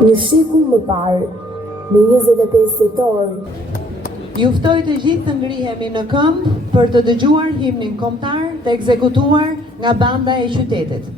Një shekull më parë, në 25 tetor, ju ftoj të gjithë të ngrihemi në këmbë për të dëgjuar himnin kombëtar të ekzekutuar nga banda e qytetit.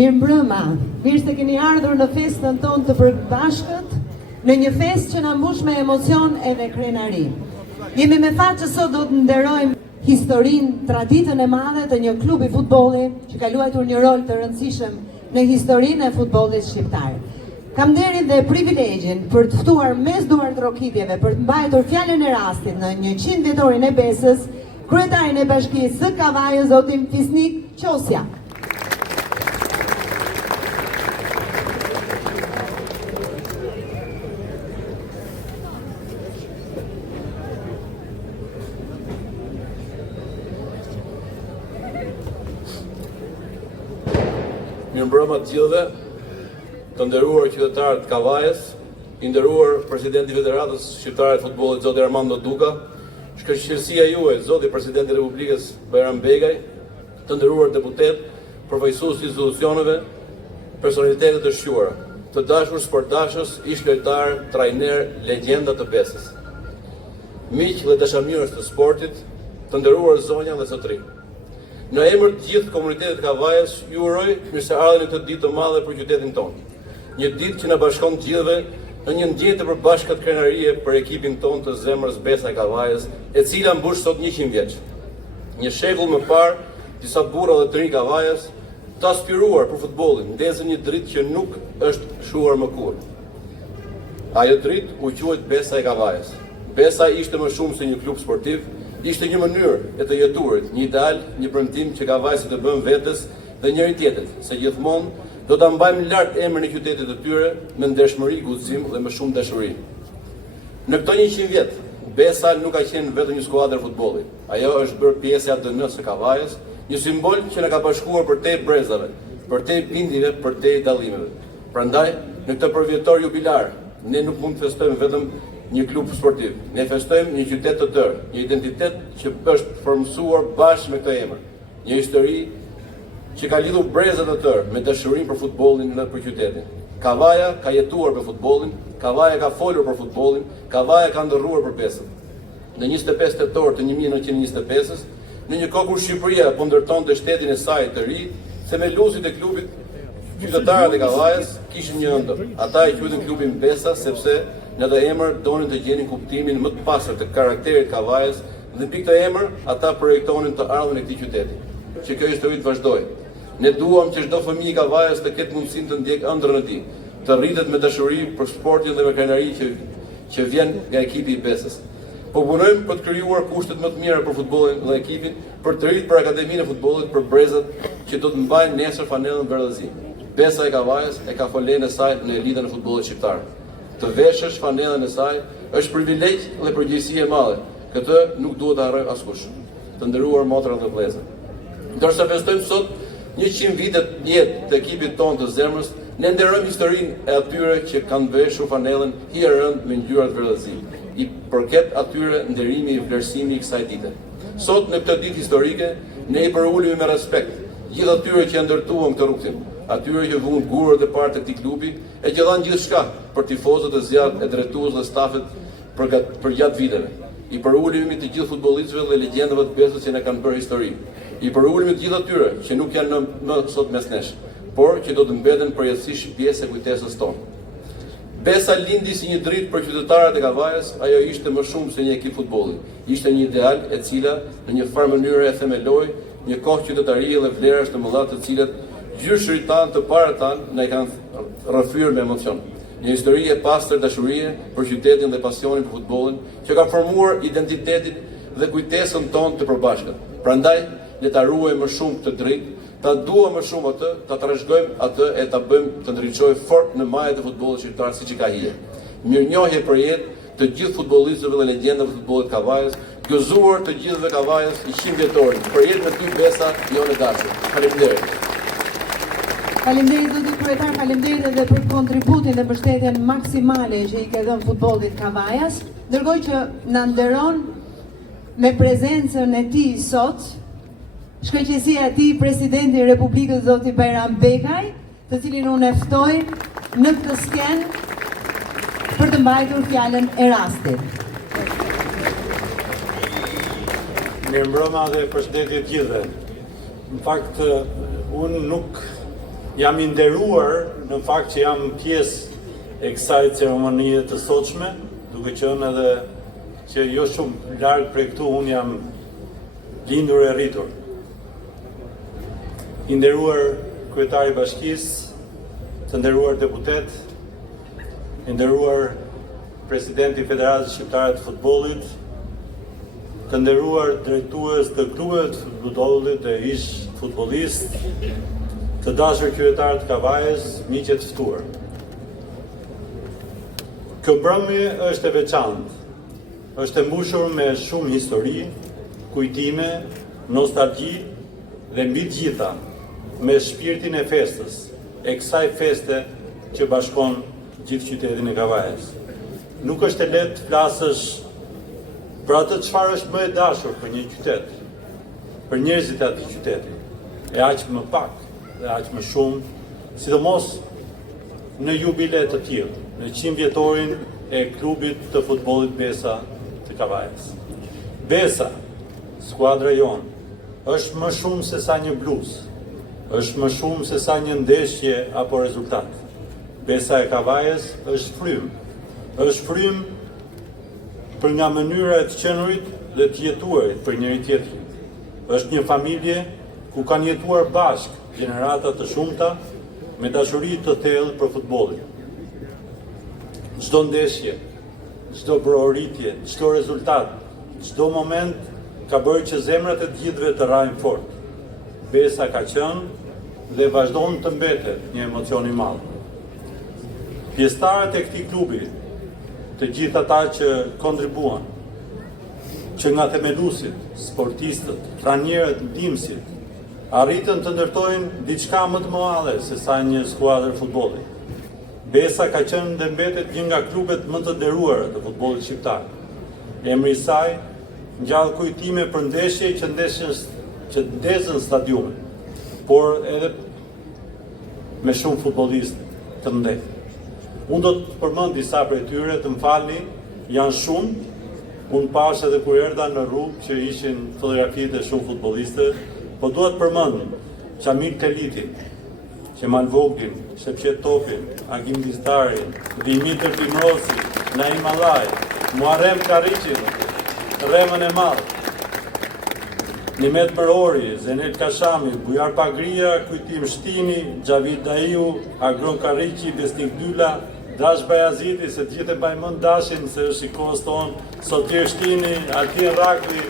Mirëmbrëma, mirë se keni ardhur në festën tonë të përbashkët, në një festë që na mbush me emocion edhe krenari. Jemi me fat që sot do të nderojmë historinë, traditën e madhe të një klubi futbolli që ka luajtur një rol të rëndësishëm në historinë e futbollit shqiptar. Kam nderin dhe privilegjin për të ftuar mes duart rokitjeve për të mbajtur fjalën e rastit në 100 vjetorin e Besës, kryetarin e Bashkisë së Kavajës, zotin Fisnik Qosja. Mirëmbrëma të gjithëve, të nderuar qytetarë të Kavajës, i nderuar presidenti i Federatës Shqiptare të Futbollit zoti Armando Duka, shkëlqësia juaj zoti presidenti i Republikës Bajram Begaj, të nderuar deputet, përfaqësues të institucioneve, personalitetet të shquara, të dashur sportdashës, ish lojtar, trajner, legjenda të Besës, miq dhe dashamirës të sportit, të nderuar zonja dhe zotëri. Në emër të gjithë komunitetit të Kavajës, ju uroj mirëseardhjen në këtë ditë të madhe për qytetin tonë. Një ditë që na bashkon të gjithëve në një ndjenjë të përbashkët krenarie për ekipin tonë të zemrës Besa e Kavajës, e cila mbush sot 100 vjeç. Një shekull më parë, disa burra dhe të rinj Kavajës të aspiruar për futbollin, ndezën një dritë që nuk është shuar më kurrë. Ajo dritë u quajt Besa e Kavajës. Besa ishte më shumë se një klub sportiv, ishte një mënyrë e të jetuarit, një ideal, një premtim që Kavajësit të bën vetes dhe njëri tjetrit, se gjithmonë do ta mbajmë lart emrin e qytetit të tyre me ndershmëri, guxim dhe më shumë dashuri. Në këto 100 vjet, Besa nuk ka qenë vetëm një skuadër futbolli. Ajo është bërë pjesë e ADN-së së Kavajës, një simbol që na ka bashkuar përtej brezave, përtej bindjeve, përtej dallimeve. Prandaj, në këtë përvjetor jubilar, ne nuk mund të festojmë vetëm një klub sportiv. Ne festojmë një qytet të tërë, një identitet që është formsuar bashkë me këtë emër. Një histori që ka lidhur brezat të tërë me dashurinë për futbollin dhe për qytetin. Kavaja ka jetuar për futbollin, Kavaja ka folur për futbollin, Kavaja ka ndërruar për Besën. Në 25 tetor të 1925-s, në një kohë kur Shqipëria po ndërtonte shtetin e saj të ri, themeluesit e klubit, qytetarët e Kavajës kishin një ëndër. Ata e quajtën klubin Besa sepse në atë emër donin të gjenin kuptimin më të pastër të karakterit të Kavajës dhe mbi këtë emër ata projektonin të ardhmen e këtij qyteti. Që kjo histori të vazhdojë. Ne duam që çdo fëmijë i Kavajës të ketë mundësinë të ndjekë ëndrrën e tij, të rritet me dashuri për sportin dhe me krenari që vjen nga ekipi i Besës. Po punojmë për të krijuar kushtet më të mira për futbollin dhe ekipin, për të rritur për akademinë e futbollit, për brezat që do të mbajnë nesër fanellën Verdhazi. Besa e Kavajës e ka folen e saj në elitën e futbollit shqiptar. Të veshësh fanellën e saj është privilegj dhe përgjegjësi e madhe. Këtë nuk duhet të harrojë askush. Të nderuar motra dhe vëllezër. Ndërsa festojmë sot 100 vite jetë të ekipit tonë të zemrës, ne nderojmë historinë e atyre që kanë veshur fanellën hije rënd me ngjyrat Verdhazi. I përket atyre nderimi i vlerësimi i kësaj dite. Sot në këtë ditë historike ne i përulemi me respekt gjithë atyre që ndërtuan këtë rrugtim, atyre që vuan gurët e parë të këtij klubi e që dhanë gjithçka për tifozët e zjarrt, e drejtues dhe stafet për gjatë viteve. I përulemi të gjithë futbollistëve dhe legjendave të Besës që ne kanë bërë histori. I përulemi të gjithë atyre që nuk janë më sot mes nesh, por që do të mbeten përjetësisht pjesë e kujtesës tonë. Besa lindi si një dritë për qytetarët e Kavajës, ajo ishte më shumë se një ekip futbolli. Ishte një ideal e cila në një farë mënyrë e themeloi një kohë qytetarie dhe vlerash të mëdha të cilat gjyshërit tanë të parë tanë na i kanë rrëfyer me emocion. Një histori e pastër dashurie për qytetin dhe pasionin për futbollin që ka formuar identitetin dhe kujtesën tonë të përbashkët. Prandaj le ta ruajmë më shumë këtë dritë, ta dua më shumë atë, ta trashëgojmë atë e ta bëjmë të ndriçojë fort në majat e futbollit shqiptar siç i ka hije. Mirënjohje për jetë të gjithë futbollistëve dhe legjendave të futbollit Kavajës, gëzuar të gjithëve Kavajës i 100 vjetorin. Për jetë me ty Besa, jonë dashur. Faleminderit. Faleminderit zoti kryetar, faleminderit edhe për kontributin dhe mbështetjen maksimale që i ke dhënë futbollit Kavajës, ndërkohë që na nderon me prezencën e tij sot shkëlqësia e tij presidenti i Republikës zoti Bajram Bekaj, të cilin unë e ftoj në këtë skenë për të mbajtur fjalën e rastit. Mirëmbrëma dhe përshëndetje të gjithëve. Në fakt, unë nuk jam i nderuar në fakt që jam pjesë e kësaj ceremonie të sotshme, duke qenë edhe që jo shumë larg prej këtu unë jam lindur e rritur. I nderuar kryetari i bashkisë, të nderuar deputet, i nderuar presidenti i Federatës Shqiptare të Futbollit, të nderuar drejtues të klubeve të futbollit dhe ish futbollist, të dashur qytetarë të Kavajës, miqë të ftuar. Kjo mbrëmje është e veçantë, është e mbushur me shumë histori, kujtime, nostalgji dhe mbi të gjitha me shpirtin e festës, e kësaj feste që bashkon gjithë qytetin e Kavajës. Nuk është e lehtë të flasësh për atë çfarë është më e dashur për një qytet, për njerëzit e atij qyteti, e aq më pak dhe aq më shumë, sidomos në jubile të tillë, në 100 vjetorin e klubit të futbollit Besa të Kavajës. Besa, skuadra jonë, është më shumë se sa një bluzë, është më shumë se sa një ndeshje apo rezultat. Besa e Kavajës është frym për nga mënyra e të qenurit dhe të jetuarit për njëri tjetrin. Është një familje ku kanë jetuar bashkë gjenerata të shumta me dashuri të thellë për futbollin. Çdo ndeshje, çdo prohoritje, çdo rezultat, çdo moment ka bërë që zemrat e të gjithëve të rrajnë fort. Besa ka qenë dhe vazhdon të mbetet një emocion i madh. Pjesëtarët e këtij klubi, të gjithë ata që kontribuan, që nga themeluesit, sportistët, pranierët, ndihmësit, arritën të ndërtojnë diçka më të madhe se sa një skuadër futbolli. Besa ka qenë dhe mbetet një nga klubet më të nderuara të futbollit shqiptar. Emri i saj ngjall kujtime për ndeshje që ndezën stadiumin, por edhe me shumë futbollistë të mëdhenj. Unë do të përmend disa prej tyre, të më falni, janë shumë. Unë pash edhe kur erdha në rrugë që ishin fotografitë e shumë futbolliste, po dua të përmend Çamil Telitin, Qemal Voglin, Shepqet Topin, Agim Distarin, Dimitër Timrosi, Naim Allaj, Muharrem Karriqin, Remën e Madh, Nimet Përori, Zenet Kashami, Bujar Pagria, Kujtim Shtini, Xhavid Daiu, Agron Karriqi, Besnik Dyla, Dash Bajaziti, se gjithë e bajmën Dashin, se është i kohës tonë, Sotir Shtini, Altin Rakli,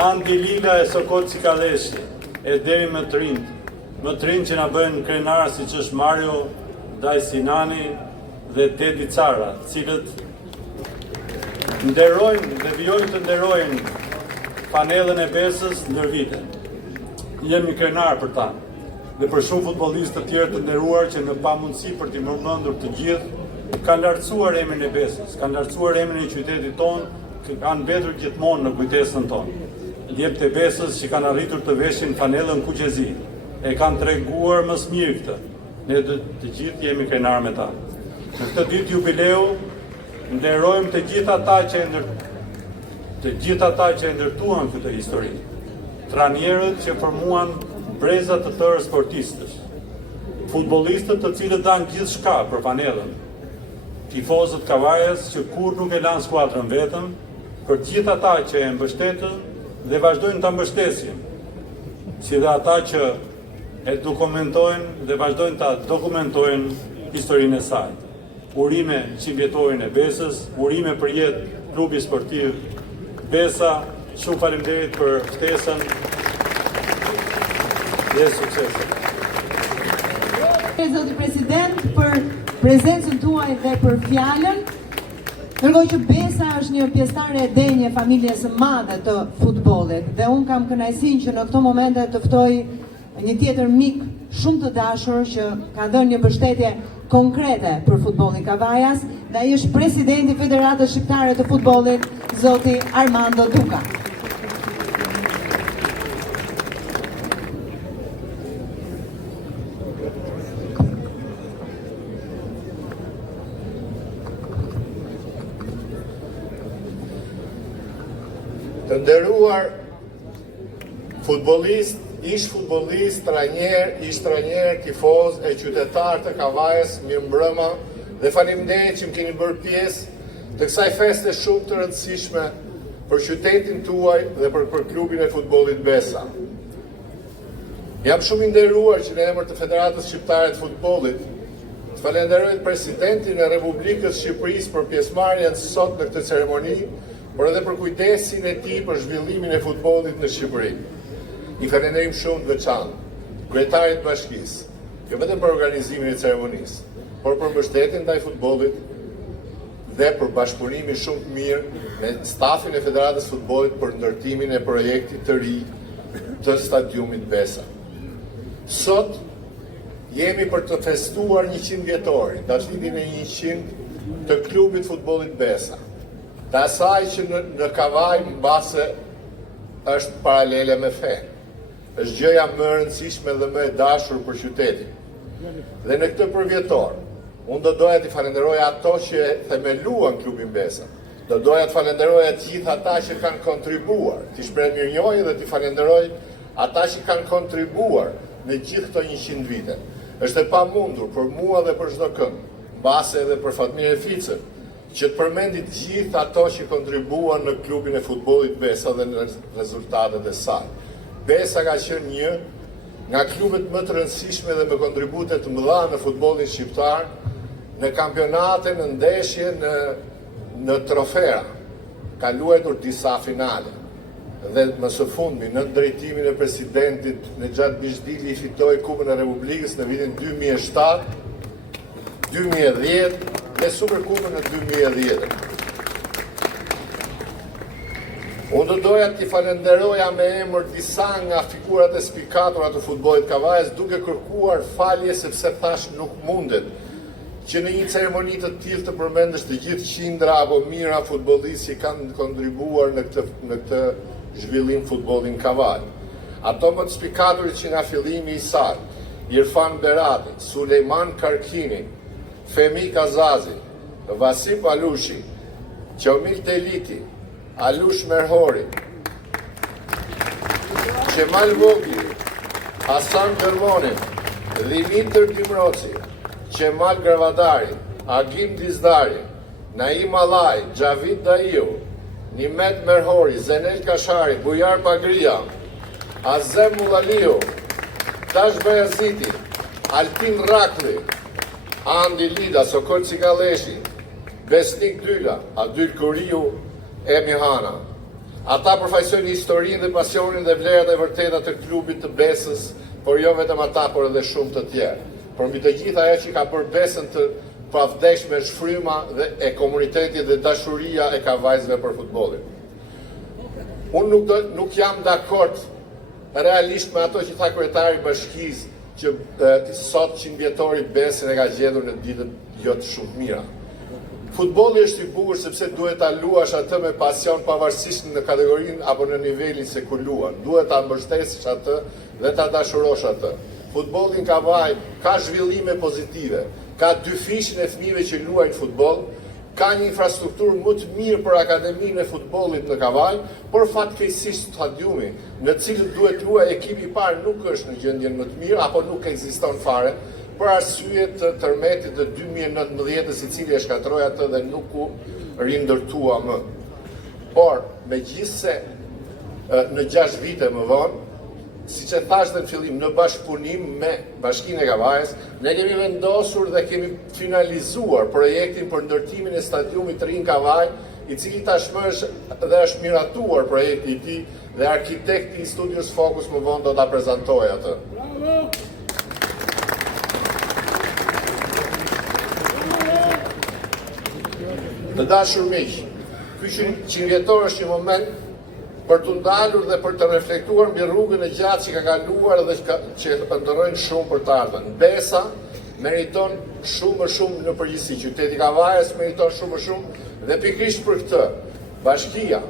Andi Lila e Sokot Cikaleshi, e deri më trinj që na bëjnë krenar si që është Mario Daj Sinani dhe Tedi Cara, cilët nderojnë dhe vjojnë të nderojnë panelën e Besës ndër vite. Jemi krenar për ta. Dhe për shumë futbollistë të tjerë të nderuar që në pamundësi për t'i përmendur të gjithë, kanë lartësuar emrin e Besës, kanë lartësuar emrin e qytetit tonë, kanë mbetur gjithmonë në kujtesën tonë. Djepët e Besës që kanë arritur të veshin fanellën kuqezi, e kanë treguar më së miri këtë. Ne të gjithë jemi krenar me ta. Në këtë ditë jubileu, nderojmë të gjithë ata që ndërtuan këtë histori. Tranierët që formuan brezat të tërë sportistësh, futbollistët të cilët dan gjithçka për panellën, tifozët Kavajës që kur nuk e lanë skuadrën vetëm, për gjithë ata që e mbështetën dhe vazhdojnë ta mbështesin, si dhe ata që e dokumentojnë dhe vazhdojnë ta dokumentojnë historinë e saj. Urime 100 vjetorin e Besës, urime për jetë klubi sportiv Besa, shumë faleminderit për ftesën dhe suksese. Zoti President, për prezencën tuaj dhe për fjalën, ndërkohë që Besa është një pjesëtare e denjë e familjes së madhe të futbollit dhe unë kam kënaqësinë që në këto momente të ftoj një tjetër mik shumë të dashur që ka dhënë një mbështetje konkrete për futbollin Kavajas dhe ai është presidenti i Federatës Shqiptare të Futbollit, zoti Armando Duka. Të nderuar futbollist, ish futbollist, trajner, tifoz e qytetar të Kavajës, mirëmbrëma dhe faleminderit që më keni bërë pjesë të kësaj feste shumë të rëndësishme për qytetin tuaj dhe për klubin e futbollit Besa. Jam shumë i nderuar që në emër të Federatës Shqiptare të Futbollit të falenderoj presidentin e Republikës Shqipërisë për pjesëmarrjen sot në këtë ceremoni, por edhe për kujdesin e tij për zhvillimin e futbollit në Shqipëri. I falenderojmë shumë të veçantë kryetarit të bashkisë, jo vetëm për organizimin e ceremonisë, por për mbështetjen ndaj futbollit dhe për bashkëpunimin shumë të mirë me stafin e Federatës së Futbollit për ndërtimin e projektit të ri të stadiumit Besa. Sot jemi për të festuar 100 vjetorin, datëlindjen e 100 të klubit futbollit Besa, të asaj që në Kavaj mbase është paralele me fen. Është gjëja më e rëndësishme dhe më e dashur për qytetin. Dhe në këtë përvjetor, unë do doja t'i falenderoj ato që themeluan klubin Besa. Do doja të falenderoj të gjithë ata që kanë kontribuar, t'i shpreh mirënjohje dhe t'i falenderoj ata që kanë kontribuar në gjithë këto 100 vite. Është e pamundur për mua dhe për çdo kënd, mbase edhe për Fatmire Ficën, që të përmendit gjithë ato që kontribuan në klubin e futbollit Besa dhe në rezultatet e saj. Besa ka qenë një nga klubet më të rëndësishme dhe me kontribute të mëdha në futbollin shqiptar, në kampionate, në ndeshje, në trofea. Ka luajtur disa finale. Dhe më së fundmi, në drejtimin e presidentit Nexhat Bishdili i fitoi Kupën e Republikës në vitin 2007, 2010 dhe Superkupën në 2010. Unë do doja t'i falenderoja me emër disa nga figurat e spikatora të futbollit Kavajës, duke kërkuar falje sepse thash nuk mundet që në një ceremoni të tillë të përmendesh të gjithë qindra apo mijëra futbollistë që kanë kontribuar në këtë zhvillim futbollin Kavaj. Ato më të spikatorit që nga fillimi i saj, Irfan Berati, Sulejman Karkini, Femi Kazazi, Vasip Alushi, Qomil Teliti, Alush Merhori, Qemal Vogli, Hasan Gërmoni, Dimitër Dimroci, Qemal Gravadari, Agim Dizdari, Naim Alaj, Xhavid Daiu, Nimet Merhori, Zenel Kashari, Bujar Pagria, Azem Mullaliu, Dash Bajaziti, Altin Rakli, Andi Lida, Sokol Cikaleshi, Besnik Dyla, Adyl Kuriu e Mihana. Ata përfaqësojnë historinë dhe pasionin dhe vlerat e vërteta të klubit të Besës, por jo vetëm ata, por edhe shumë të tjerë. Por mbi të gjitha ajo që ka bërë Besën të pavdekshme është fryma dhe e komunitetit dhe dashuria e kavajsëve për futbollin. Unë nuk jam dakord realisht me ato që tha kryetari i bashkisë që sot 100 vjetori Besën e ka gjetur në ditët jo të shumë mira. Futbolli është i bukur sepse duhet ta luash atë me pasion pavarësisht në kategorinë apo në nivelin se ku luan. Duhet ta mbështesësh atë dhe ta dashurosh atë. Futbolli në kavaj ka zhvillime pozitive, ka 2 fishin e fëmijëve që luajnë futboll, ka një infrastrukturë më të mirë për akademinë e futbollit në Kavaj, por fatkeqësisht stadiumi në cilën duhet luajë ekipi i parë nuk është në gjendjen më të mirë apo nuk ekziston fare për arsye të tërmetit të 2019-s i cili e shkatroi atë dhe nuk u rindërtua më. Por megjithse në 6 vite më vonë, siç e thash në fillim, në bashkëpunim me Bashkinë e Kavajës, ne kemi vendosur dhe kemi finalizuar projektin për ndërtimin e stadiumit të ri në Kavaj, i cili tashmë është miratuar projekti i tij dhe arkitekti i Studios Focus më vonë do ta prezantojë atë. Të dashur miq, ky 100 vjetor është një moment për të ndalur dhe për të reflektuar mbi rrugën e gjatë që ka kaluar dhe që ndërrojnë shumë për të ardhmen. Besa meriton shumë më shumë në përgjithësi, qyteti Kavajës meriton shumë më shumë dhe pikërisht për këtë, bashkia,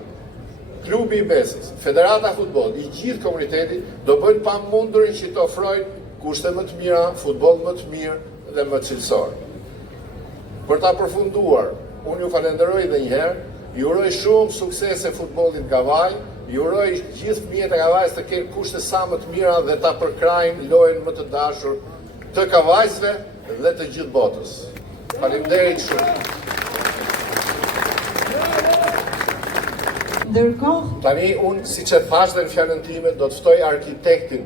klubi i Besës, Federata Futboll, i gjithë komuniteti do bëjnë pamundurin që të ofrojnë kushte më të mira, futboll më të mirë dhe më cilësor. Për ta përfunduar, unë ju falenderoj edhe një herë. Ju uroj shumë suksese futbollit Kavaj, ju uroj gjithë fëmijët e Kavajës të kenë kushte sa më të mira dhe ta përkrajnë lojën më të dashur të kavajsëve dhe të gjithë botës. Faleminderit shumë. Ndërkohë, Tani unë, siç e thash dhe në fjalën time, do të ftoj arkitektin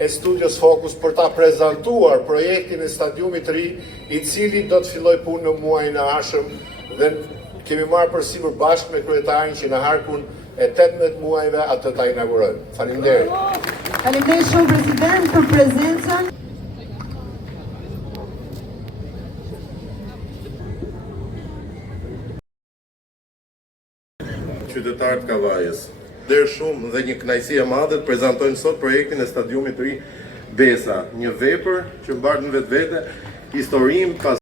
e Studios Focus për ta prezantuar projektin e stadiumit të ri, i cili do të filloj punë në muajin e ardhshëm dhe kemi marrë përsipër bashkë me kryetarin që në harkun e 18 muajve atë ta inaugurojmë. Faleminderit. faleminderit shumë president për prezencën. Qytetarët Kavajës. Derë shumë dhe një kënaqësi e madhe të prezantojmë sot projektin e stadiumit të ri Besa, një vepër që mbar në vetvete historinë,